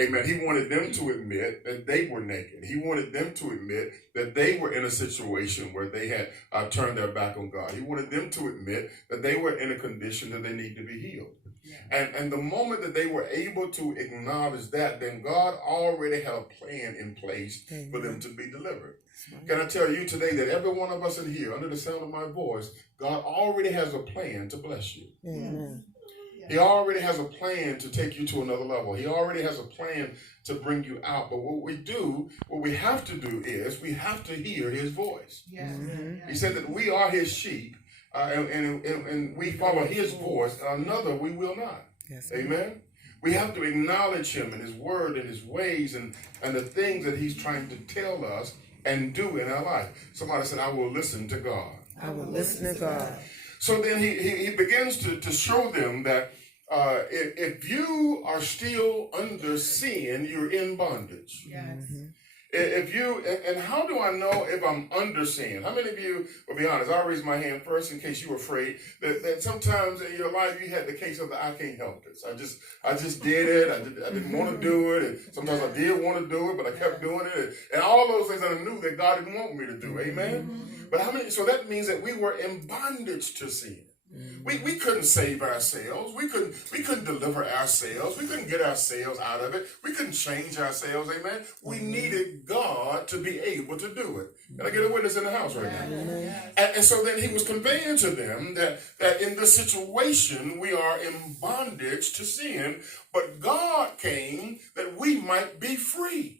Amen. He wanted them to admit that they were naked. He wanted them to admit that they were in a situation where they had turned their back on God. He wanted them to admit that they were in a condition that they need to be healed. Yeah. And the moment that they were able to acknowledge that, then God already had a plan in place for them to be delivered. Can I tell you today that every one of us in here, under the sound of my voice, God already has a plan to bless you. Amen. He already has a plan to take you to another level. He already has a plan to bring you out. But what we have to do is we have to hear his voice. Yes. Mm-hmm. He said that we are his sheep and we follow his voice. Another we will not. Yes. Amen. We have to acknowledge him and his word and his ways and the things that he's trying to tell us and do in our life. Somebody said, I will listen to God. I will listen to God. So then he begins to show them that if you are still under sin, you're in bondage. Yes. Mm-hmm. If you, and how do I know if I'm under sin? How many of you, will be honest, I'll raise my hand first in case you're afraid that sometimes in your life you had the case of the I can't help this. I just did it. I didn't want to do it. And sometimes I did want to do it, but I kept doing it. And all those things that I knew that God didn't want me to do. Amen? Mm-hmm. But how many, so that means that we were in bondage to sin. We couldn't save ourselves. We couldn't deliver ourselves. We couldn't get ourselves out of it. We couldn't change ourselves. Amen. We needed God to be able to do it. Can I get a witness in the house right now? And so then he was conveying to them that in this situation we are in bondage to sin, but God came that we might be free.